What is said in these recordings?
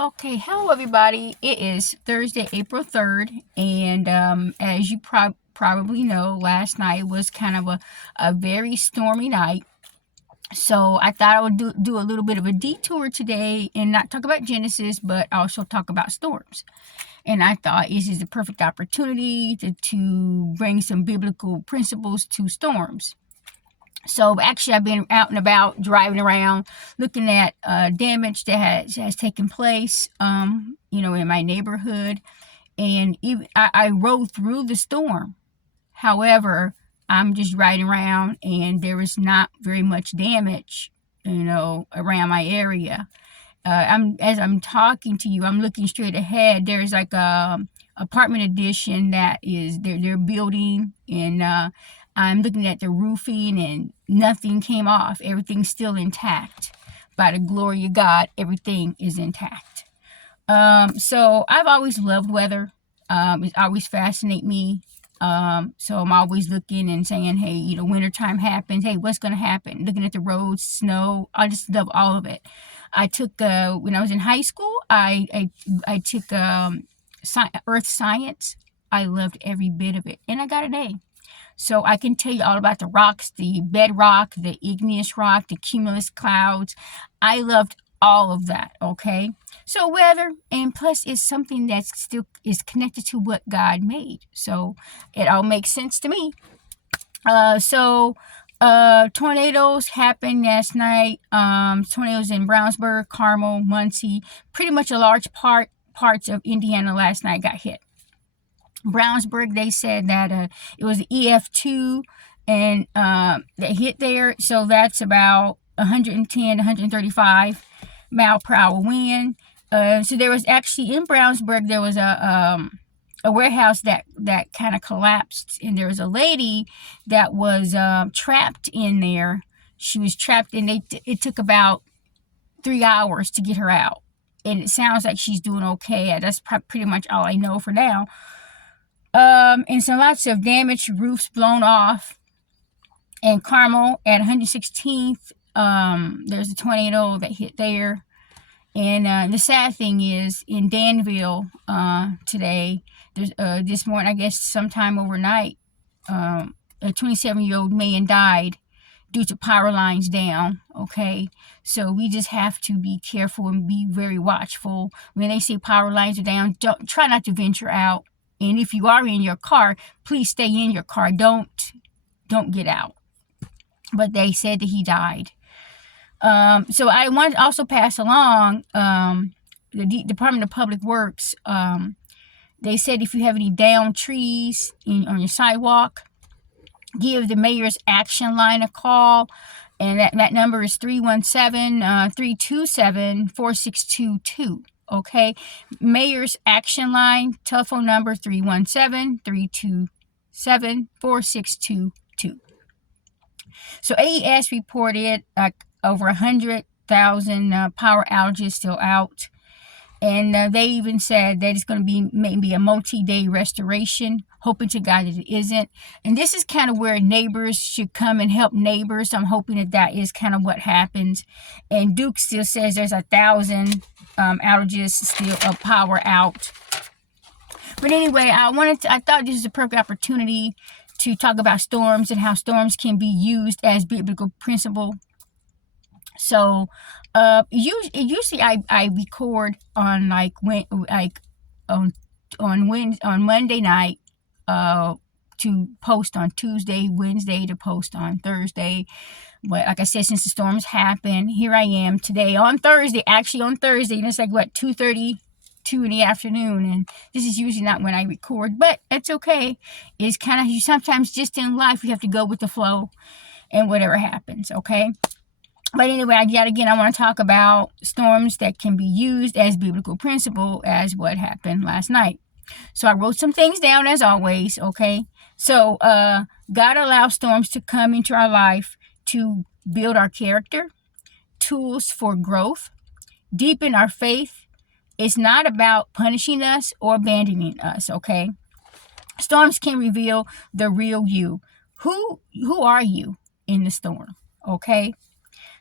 Okay, hello everybody. It is Thursday, April 3rd, and as you probably know, last night was kind of a very stormy night. So I thought I would do a little bit of a detour today and not talk about Genesis, but also talk about storms. And I thought this is the perfect opportunity to bring some biblical principles to storms. So actually, I've been out and about, driving around, looking at damage that has taken place, in my neighborhood, and even I rode through the storm. However, I'm just riding around, and there is not very much damage, around my area. As I'm talking to you, I'm looking straight ahead. There's like a apartment addition that is they're building, and I'm looking at the roofing, and nothing came off. Everything's still intact. By the glory of God, everything is intact. So I've always loved weather. It always fascinates me. So I'm always looking and saying, hey, wintertime happens. Hey, what's going to happen? Looking at the roads, snow. I just love all of it. I took, when I was in high school, I took earth science. I loved every bit of it. And I got an A. So I can tell you all about the rocks, the bedrock, the igneous rock, the cumulus clouds. I loved all of that, okay? So weather, and plus it's something that still is connected to what God made. So it all makes sense to me. Tornadoes happened last night. Tornadoes in Brownsburg, Carmel, Muncie. Pretty much a large parts of Indiana last night got hit. Brownsburg, they said that it was EF2 and that hit there. So that's about 110, 135 mile per hour wind. So there was actually in Brownsburg, there was a warehouse that kind of collapsed, and there was a lady that was trapped in there. She was trapped, and it took about 3 hours to get her out. And it sounds like she's doing okay. That's pretty much all I know for now. And some lots of damage, roofs blown off. And Carmel at 116th, there's a tornado that hit there. And the sad thing is, in Danville today, there's this morning, I guess sometime overnight, a 27-year-old man died due to power lines down, okay? So we just have to be careful and be very watchful. When they say power lines are down, try not to venture out. And if you are in your car, please stay in your car. Don't get out. But they said that he died. So I want to also pass along the Department of Public Works. They said if you have any downed trees on your sidewalk, give the Mayor's Action Line a call. And that number is 317-327-4622. Okay, Mayor's Action Line, telephone number 317-327-4622. So AES reported over 100,000 power outages still out. And they even said that it's going to be maybe a multi-day restoration, hoping to God that it isn't. And this is kind of where neighbors should come and help neighbors. I'm hoping that is kind of what happens. And Duke still says there's 1,000 outages still of power out. But anyway, I thought this was a perfect opportunity to talk about storms and how storms can be used as biblical principle. So usually I record on on Monday night to post on Tuesday, Wednesday to post on Thursday. But like I said, since the storms happened, here I am today on Thursday. Actually on Thursday, and it's like 2:32 in the afternoon, and this is usually not when I record, but it's okay. It's kind of, sometimes just in life you have to go with the flow and whatever happens, okay? But anyway, yet again, I want to talk about storms that can be used as biblical principle, as what happened last night. So I wrote some things down as always, okay? So God allows storms to come into our life to build our character, tools for growth, deepen our faith. It's not about punishing us or abandoning us, okay? Storms can reveal the real you. Who are you in the storm, okay?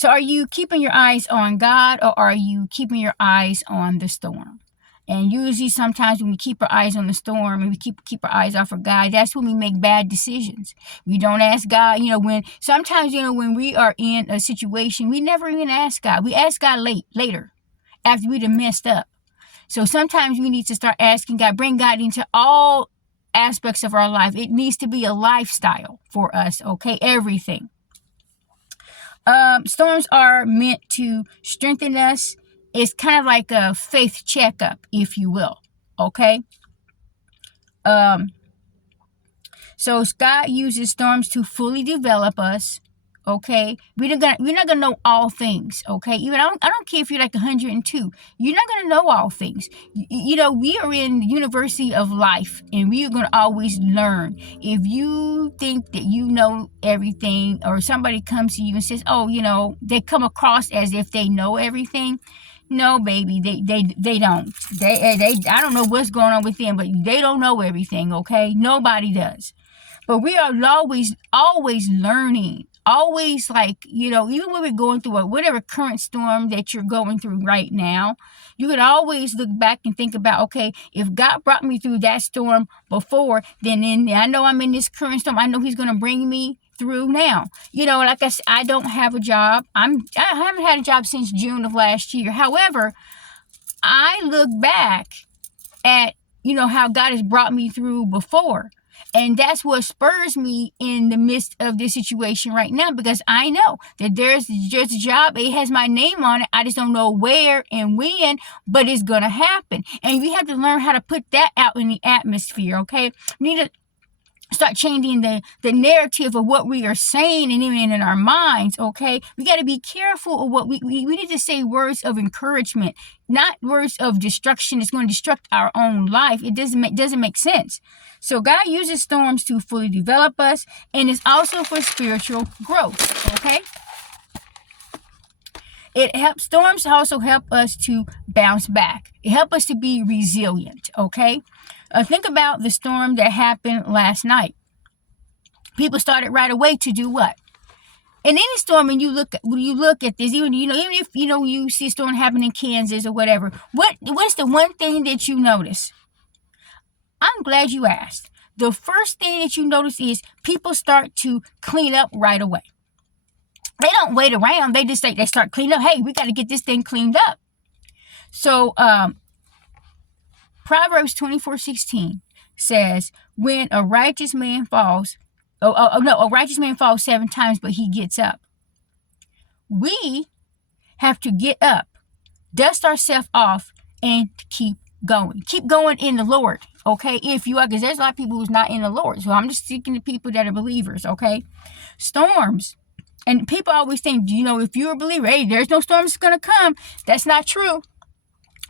So are you keeping your eyes on God, or are you keeping your eyes on the storm? And usually sometimes when we keep our eyes on the storm and we keep our eyes off of God, that's when we make bad decisions. We don't ask God, when sometimes, when we are in a situation, we never even ask God. We ask God later after we've messed up. So sometimes we need to start asking God, bring God into all aspects of our life. It needs to be a lifestyle for us, okay? Everything. Storms are meant to strengthen us. It's kind of like a faith checkup, if you will. Okay. So God uses storms to fully develop us. Okay, we're not gonna know all things. Okay, even I don't care if you're like 102, you're not gonna know all things. We are in the university of life, and we are gonna always learn. If you think that you know everything, or somebody comes to you and says, "Oh, they come across as if they know everything." No, baby, they don't. They I don't know what's going on with them, but they don't know everything. Okay, nobody does. But we are always learning. Always, like, even when we're going through whatever current storm that you're going through right now, you can always look back and think about, okay, if God brought me through that storm before, then I know I'm in this current storm. I know He's going to bring me through now. Like I said, I don't have a job. I haven't had a job since June of last year. However, I look back at, how God has brought me through before. And that's what spurs me in the midst of this situation right now, because I know that there's just a job. It has my name on it. I just don't know where and when, but it's going to happen. And we have to learn how to put that out in the atmosphere, okay? We need to start changing the narrative of what we are saying, and even in our minds, okay? We got to be careful of what we need to say words of encouragement, not words of destruction. It's going to destruct our own life. It doesn't make sense. So God uses storms to fully develop us, and it's also for spiritual growth, okay? Storms also help us to bounce back. It helps us to be resilient, okay? Think about the storm that happened last night. People started right away to do what? In any storm, when you look at this, even if you see a storm happen in Kansas or whatever, what's the one thing that you notice? I'm glad you asked. The first thing that you notice is people start to clean up right away. They don't wait around. They start cleaning up. Hey, we got to get this thing cleaned up. So Proverbs 24:16 says, when a righteous man falls, a righteous man falls 7 times, but he gets up. We have to get up, dust ourselves off, and keep going. Keep going in the Lord, okay? If you are, because there's a lot of people who's not in the Lord. So I'm just speaking to people that are believers, okay? Storms. And people always think, if you're a believer, hey, there's no storms going to come. That's not true.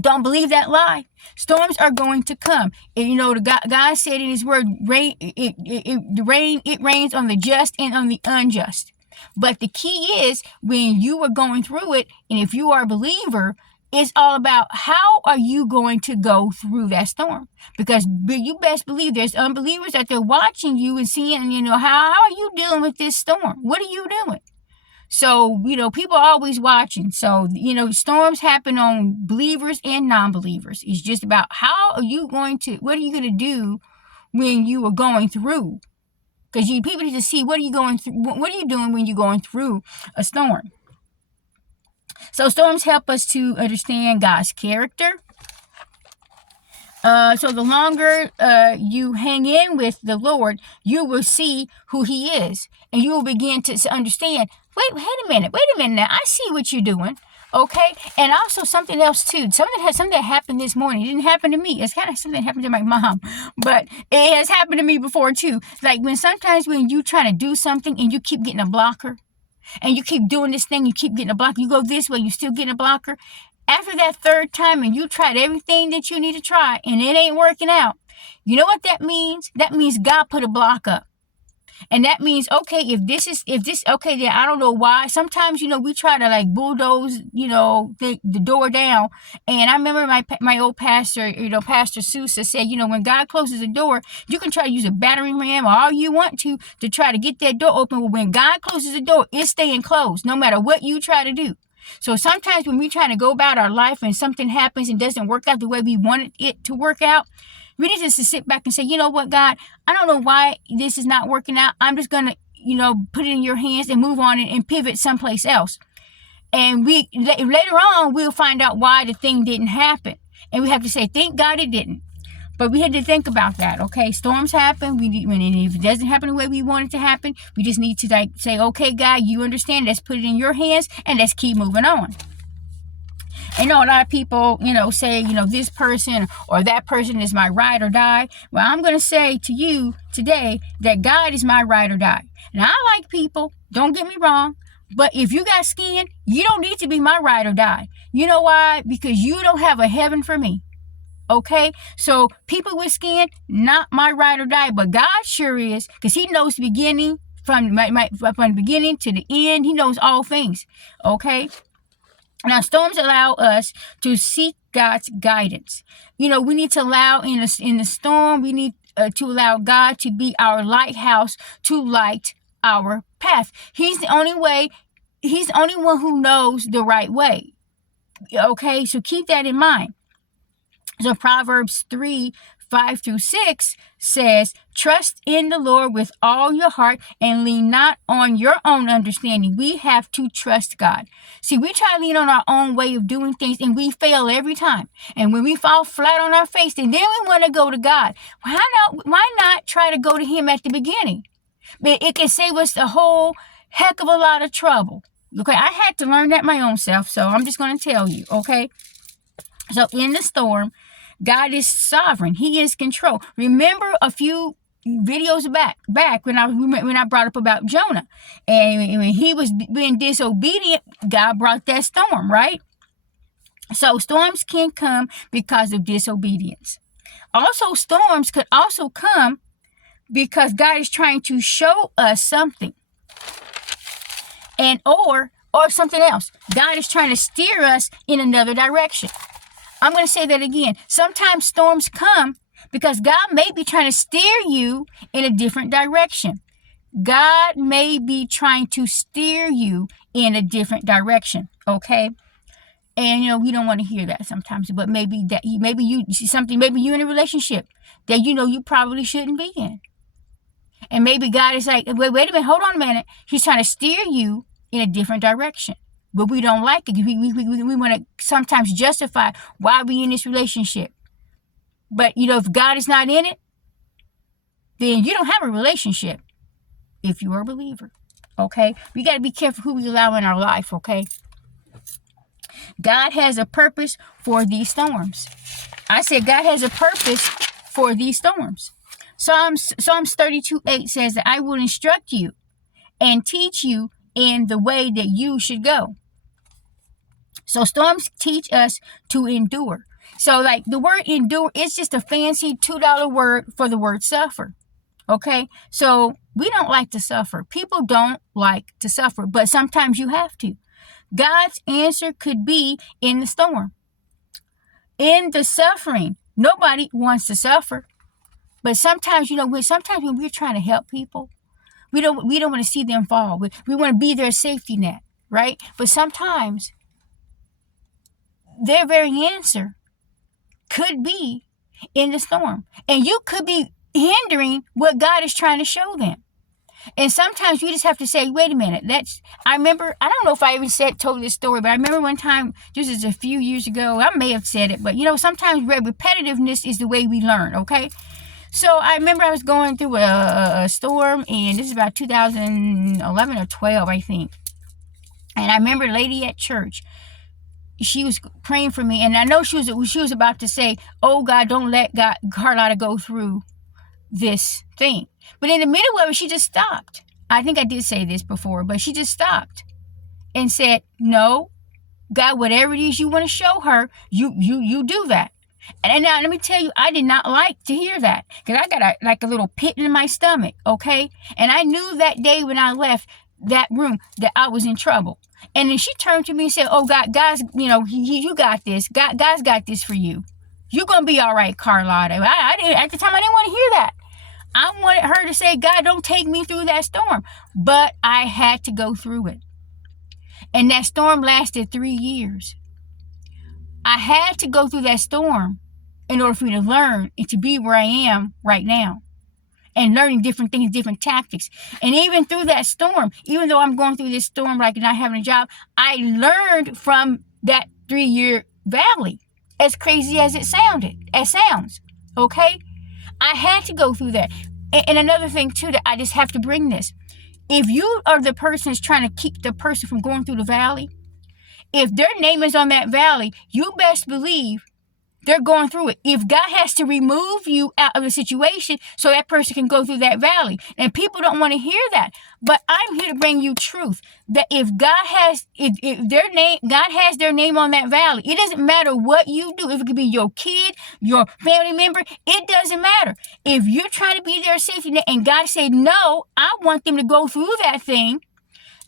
Don't believe that lie. Storms are going to come. And God said in His word, it rains on the just and on the unjust. But the key is, when you are going through it, and if you are a believer, it's all about how are you going to go through that storm. Because you best believe there's unbelievers that they're watching you and seeing, how are you dealing with this storm? What are you doing? So, people are always watching. So, storms happen on believers and non-believers. It's just about what are you going to do when you are going through? Because people need to see what are you doing when you're going through a storm. So storms help us to understand God's character. So the longer you hang in with the Lord, you will see who He is. And you will begin to understand, wait a minute now. I see what you're doing. Okay? And also something else too. Something that happened this morning. It didn't happen to me. It's kind of something that happened to my mom. But it has happened to me before too. Like sometimes when you try to do something and you keep getting a blocker, and you keep doing this thing, you keep getting a blocker, you go this way, you still getting a blocker. After that third time, and you tried everything that you need to try, and it ain't working out, you know what that means? That means God put a block up. And that means, okay, okay, then I don't know why. Sometimes, we try to like bulldoze, the door down. And I remember my old pastor, Pastor Sousa said, when God closes the door, you can try to use a battering ram or all you want to try to get that door open. But when God closes the door, it's staying closed, no matter what you try to do. So sometimes when we try to go about our life and something happens and doesn't work out the way we wanted it to work out, we need just to sit back and say, you know what, God, I don't know why this is not working out. I'm just going to, put it in your hands and move on and pivot someplace else. And later on, we'll find out why the thing didn't happen. And we have to say, thank God it didn't. But we had to think about that, okay? Storms happen. If it doesn't happen the way we want it to happen, we just need to say, okay, God, you understand. Let's put it in your hands and let's keep moving on. And a lot of people, say, this person or that person is my ride or die. Well, I'm going to say to you today that God is my ride or die. Now, I like people. Don't get me wrong. But if you got skin, you don't need to be my ride or die. You know why? Because you don't have a heaven for me. Okay, so people with skin, not my ride or die, but God sure is, because He knows the beginning from the beginning to the end. He knows all things. Okay, now storms allow us to seek God's guidance. We need to allow in the storm. We need to allow God to be our lighthouse to light our path. He's the only way. He's the only one who knows the right way. Okay, so keep that in mind. So Proverbs 3:5-6 says, trust in the Lord with all your heart and lean not on your own understanding. We have to trust God. See, we try to lean on our own way of doing things and we fail every time. And when we fall flat on our face, and then we want to go to God. Why not try to go to Him at the beginning? But it can save us a whole heck of a lot of trouble. Okay, I had to learn that my own self, so I'm just going to tell you, okay? So in the storm, God is sovereign. He is control. Remember a few videos back when I brought up about Jonah, and when he was being disobedient, God brought that storm, right? So storms can come because of disobedience. Also, storms could also come because God is trying to show us something, and or something else. God is trying to steer us in another direction. I'm going to say that again. Sometimes storms come because God may be trying to steer you in a different direction. God may be trying to steer you in a different direction, okay? And, we don't want to hear that sometimes, but maybe you see something, maybe you're in a relationship that you probably shouldn't be in. And maybe God is like, wait a minute, hold on a minute. He's trying to steer you in a different direction. But we don't like it. We want to sometimes justify why we in this relationship. But, if God is not in it, then you don't have a relationship if you are a believer. Okay? We got to be careful who we allow in our life, okay? God has a purpose for these storms. I said God has a purpose for these storms. Psalms 32:8 says that I will instruct you and teach you in the way that you should go. So storms teach us to endure. So like the word endure is just a fancy $2 word for the word suffer. Okay? So we don't like to suffer. People don't like to suffer, but sometimes you have to. God's answer could be in the storm. In the suffering. Nobody wants to suffer. But sometimes, when we're trying to help people, we don't want to see them fall. We want to be their safety net, right? But sometimes their very answer could be in the storm. And you could be hindering what God is trying to show them. And sometimes you just have to say, wait a minute. I remember, I don't know if I even told this story, but I remember one time, just as a few years ago, I may have said it, but sometimes repetitiveness is the way we learn, okay? So I remember I was going through a storm, and this is about 2011 or 12, I think. And I remember a lady at church, she was praying for me, and I know she was about to say, oh God, don't let Carlotta go through this thing. But in the middle of it, she just stopped. I think I did say this before, but she just stopped and said, no, God, whatever it is you want to show her, you do that. And now let me tell you, I did not like to hear that because I got like a little pit in my stomach, okay? And I knew that day when I left that room that I was in trouble. And then she turned to me and said, "Oh, God, guys, you got this. God's got this for you. You're gonna be all right, Carlotta." I didn't at the time. I didn't want to hear that. I wanted her to say, "God, don't take me through that storm," but I had to go through it. And that storm lasted 3 years. I had to go through that storm in order for me to learn and to be where I am right now. And learning different things, different tactics. And even through that storm, even though I'm going through this storm like not having a job, I learned from that 3-year valley. As crazy as it sounds. Okay? I had to go through that. And another thing too, that I just have to bring this. If you are the person that's trying to keep the person from going through the valley, if their name is on that valley, you best believe they're going through it. If God has to remove you out of the situation so that person can go through that valley. And people don't want to hear that. But I'm here to bring you truth. That if God has God has their name on that valley, it doesn't matter what you do. If it could be your kid, your family member, it doesn't matter. If you're trying to be their safety net and God said, "No, I want them to go through that thing,"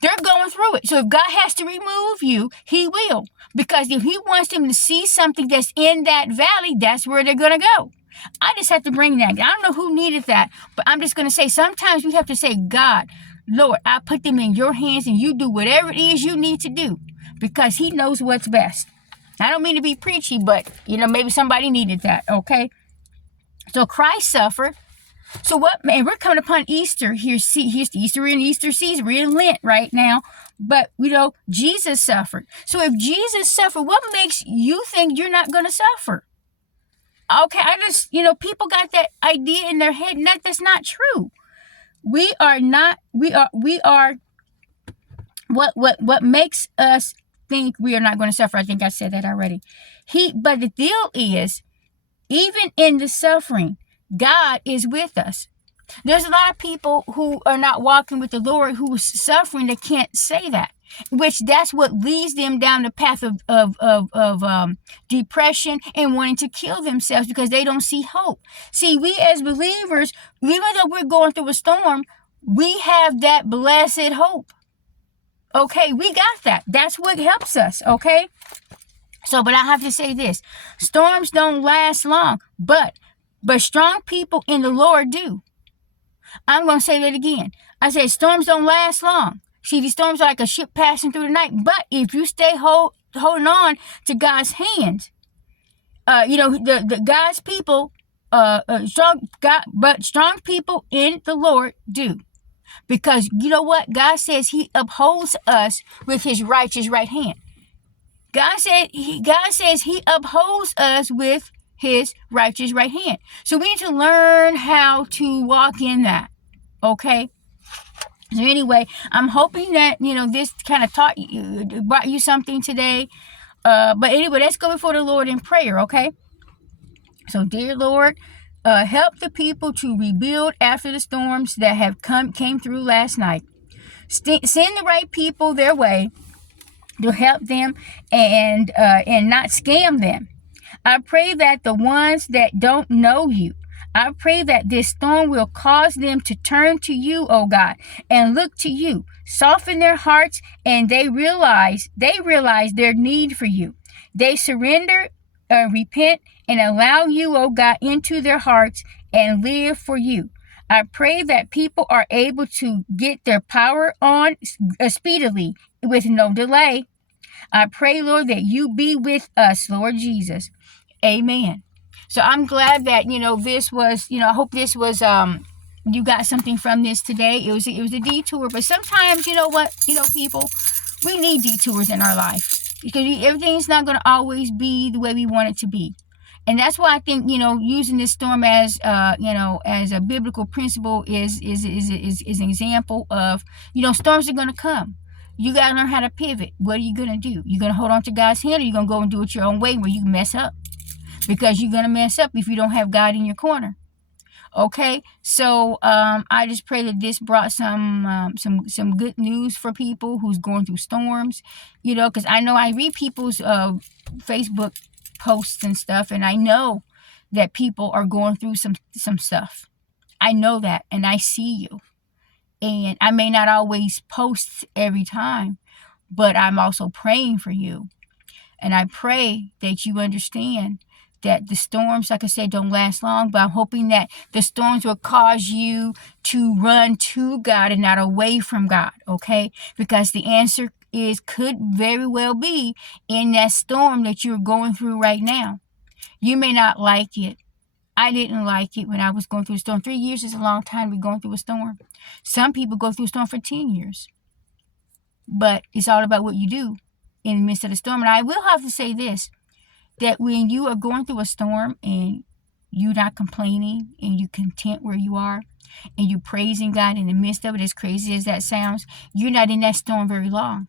they're going through it. So if God has to remove you, he will. Because if he wants them to see something that's in that valley, that's where they're going to go. I just have to bring that. I don't know who needed that, but I'm just going to say sometimes we have to say, "God, Lord, I put them in your hands and you do whatever it is you need to do," because he knows what's best. I don't mean to be preachy, but, maybe somebody needed that, okay? So Christ suffered. So what, man, we're coming upon Easter. Here's Easter. We're in Easter season. We're in Lent right now. But, Jesus suffered. So if Jesus suffered, what makes you think you're not going to suffer? Okay, people got that idea in their head, and that's not true. We are, what makes us think we are not going to suffer, I think I said that already. But the deal is, even in the suffering, God is with us. There's a lot of people who are not walking with the Lord who is suffering that can't say that, which that's what leads them down the path of depression and wanting to kill themselves because they don't see hope. See, we as believers, even though we're going through a storm, we have that blessed hope. Okay, we got that. That's what helps us, okay? So, but I have to say this. Storms don't last long, but strong people in the Lord do. I'm going to say that again. I said storms don't last long. See, these storms are like a ship passing through the night. But if you stay holding on to God's hands, the God's people, strong people in the Lord do. Because you know what? God says he upholds us with his righteous right hand. God says he upholds us with his righteous right hand. So we need to learn how to walk in that. Okay? So anyway, I'm hoping that, this kind of brought you something today. But anyway, let's go before the Lord in prayer, okay? So, dear Lord, help the people to rebuild after the storms that came through last night. Send the right people their way to help them and not scam them. I pray that the ones that don't know you, I pray that this storm will cause them to turn to you, oh God, and look to you. Soften their hearts, and they realize their need for you. They surrender, repent, and allow you, oh God, into their hearts and live for you. I pray that people are able to get their power on speedily with no delay. I pray, Lord, that you be with us, Lord Jesus. Amen. So I'm glad that, this was, I hope this was, you got something from this today. It was a detour, but sometimes, people, we need detours in our life because everything's not going to always be the way we want it to be. And that's why I think, using this storm as, as a biblical principle is an example of, storms are going to come. You got to learn how to pivot. What are you going to do? You're going to hold on to God's hand, or you're going to go and do it your own way where you mess up? Because you're going to mess up if you don't have God in your corner. Okay? So I just pray that this brought some good news for people who's going through storms. Because I know I read people's Facebook posts and stuff, and I know that people are going through some stuff. I know that, and I see you. And I may not always post every time, but I'm also praying for you. And I pray that you understand that the storms, like I said, don't last long, but I'm hoping that the storms will cause you to run to God and not away from God, okay? Because the answer could very well be in that storm that you're going through right now. You may not like it. I didn't like it when I was going through a storm. 3 years is a long time to be going through a storm. Some people go through a storm for 10 years. But it's all about what you do in the midst of the storm. And I will have to say this, that when you are going through a storm and you're not complaining and you're content where you are and you're praising God in the midst of it, as crazy as that sounds, you're not in that storm very long.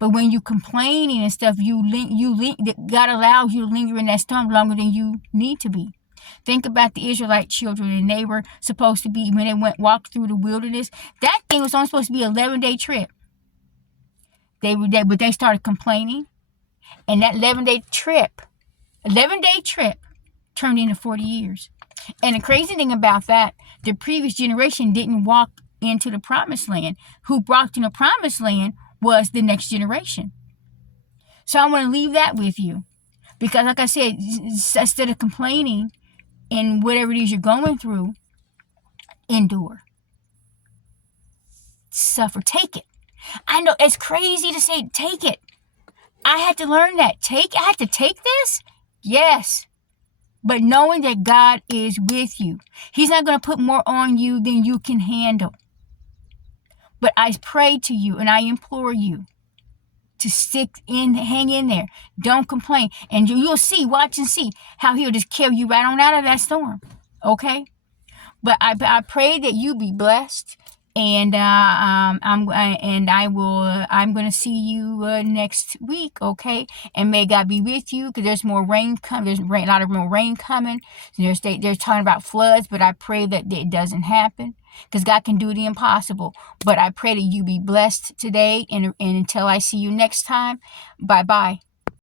But when you're complaining and stuff, God allows you to linger in that storm longer than you need to be. Think about the Israelite children, and they were supposed to be, when they walked through the wilderness, that thing was only supposed to be an 11-day trip. But they started complaining, and that 11-day trip turned into 40 years. And the crazy thing about that, the previous generation didn't walk into the promised land. Who brought in the promised land was the next generation. So I want to leave that with you, because like I said, instead of complaining in whatever it is you're going through, endure, suffer, take it. I know it's crazy to say take it. I had to learn that. I had to take this? Yes. But knowing that God is with you. He's not going to put more on you than you can handle. But I pray to you and I implore you to hang in there. Don't complain. And you'll see, watch and see how he'll just carry you right on out of that storm. Okay? But I pray that you be blessed. And I'm going to see you next week, okay? And may God be with you, because there's more rain coming. There's a lot of more rain coming. They're talking about floods, but I pray that it doesn't happen, because God can do the impossible. But I pray that you be blessed today, and until I see you next time, bye-bye.